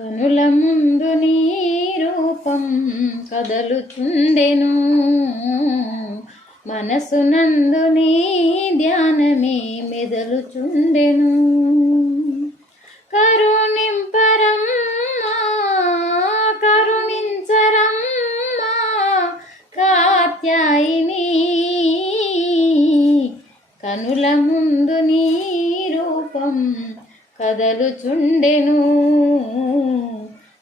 కనుల ముందు నీ రూపం కదలుచుండెను. మనసునందు నీ ధ్యానమే మెదలుచుండెను. కరుణింపరమ్మా కరుణించరమ్మా కాత్యాయిని కనుల ముందు నీ రూపం కదలుచుండెను.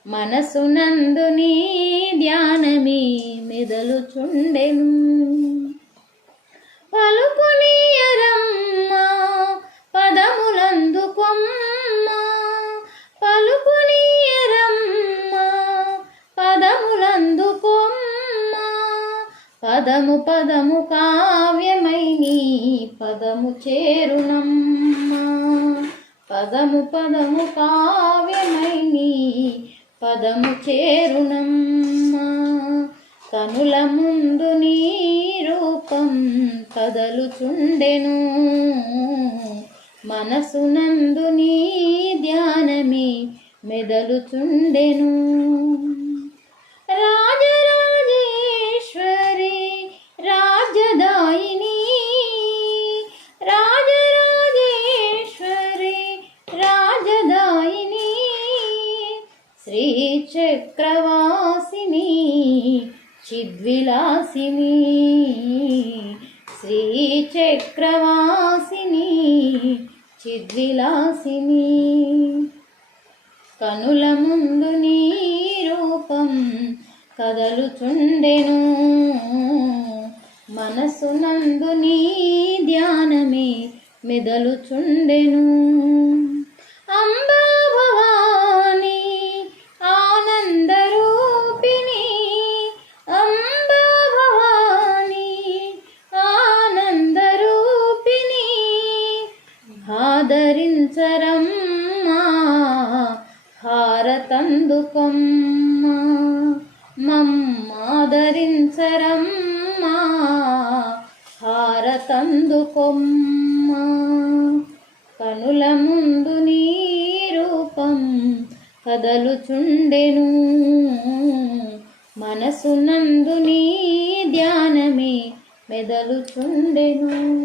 మనసునందు నీ ధ్యానమే మెదలుచుండెను. పలుకునీయరమ్మా పదములందుకొమ్మా పలుకునీయరమ్మా పదములందుకొమ్మా పదము పదము కావ్యమై నీ పదము చేరునమ్మా. పదము పదము కావ్యమై నీ పదము చేరునమ్మా. కనుల ముందు నీ రూపం కదలుచుండెను. మనసునందు నీ ధ్యానమే మెదలుచుండెను. శ్రీచక్రవాసిని చిద్విలాసిని. శ్రీచక్రవాసిని చిద్విలాసిని. కనుల ముందు నీ రూపం కదలుచుండెను. మనసునందు నీ ధ్యానమే మెదలుచుండెను. అంబా ఆదరించరమ్మా హారతందుకొమ్మా. మమ్మాదరించరమ్మా హారతందుకొమ్మా. కనుల ముందు నీ రూపం కదలుచుండెను. మనసునందు నీ ధ్యానమే మెదలుచుండెను.